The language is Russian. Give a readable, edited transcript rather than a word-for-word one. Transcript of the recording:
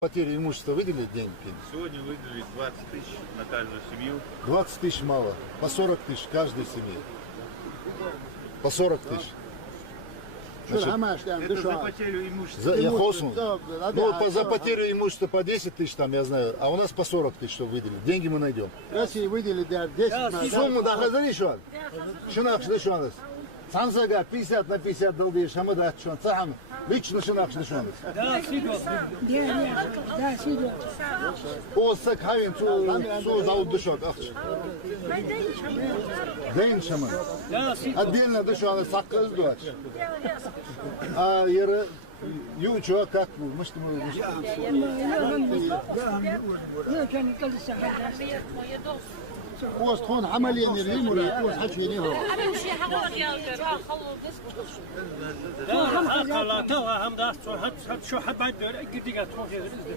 Потерю имущества выделили деньги? Сегодня выделили 20 тысяч на каждую семью. 20 тысяч мало. По 40 тысяч каждой семье. По 40 тысяч. Значит, Это за потерю имущества. я хосну. За потерю имущества по 10 тысяч, там, я знаю, а у нас по 40 тысяч, что выделили. Деньги мы найдем. России выделили 10 Сумму доказали что? Шунак, что? Сансага 50 на 50 долги, шамада, что? Сахам. Лично шунак, что? Да, сидел. Olsa kavin su zavud dışarı akç. Deyin şaman. Отдельно дышала саккыз дуач. А yere ючо как bu? Мышты мы. وسط هون عمليا الريم ولا وسط حكي هو أنا مش حقول يا جماعة خلوا لا حق الله توا هم ده شو حد بعد قد قد